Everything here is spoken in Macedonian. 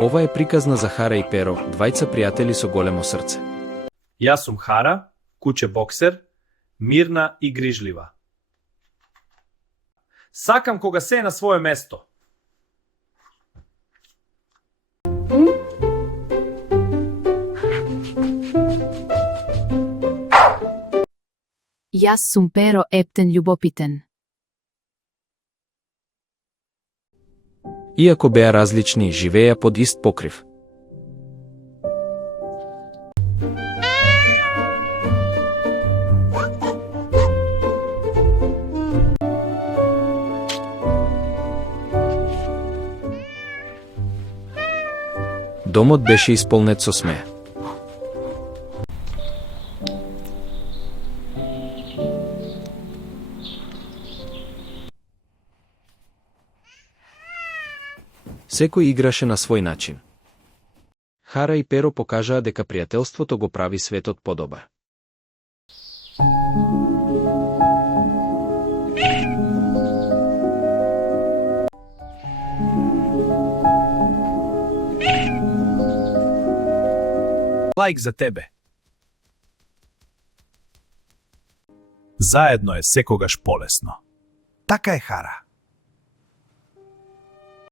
Ова е приказна за Хара и Перо, двајца пријатели со големо срце. Јас сум Хара, куче боксер, мирна и грижлива. Сакам кога се е на свое место. Јас сум Перо, ептен љубопитен. Иако беа различни, живееа под ист покрив. Домот беше исполнет со смеа. Секој играше на свој начин. Хара и Перо покажаа дека пријателството го прави светот подобар. Лајк за тебе. Заедно е секогаш полесно. Така е, Хара.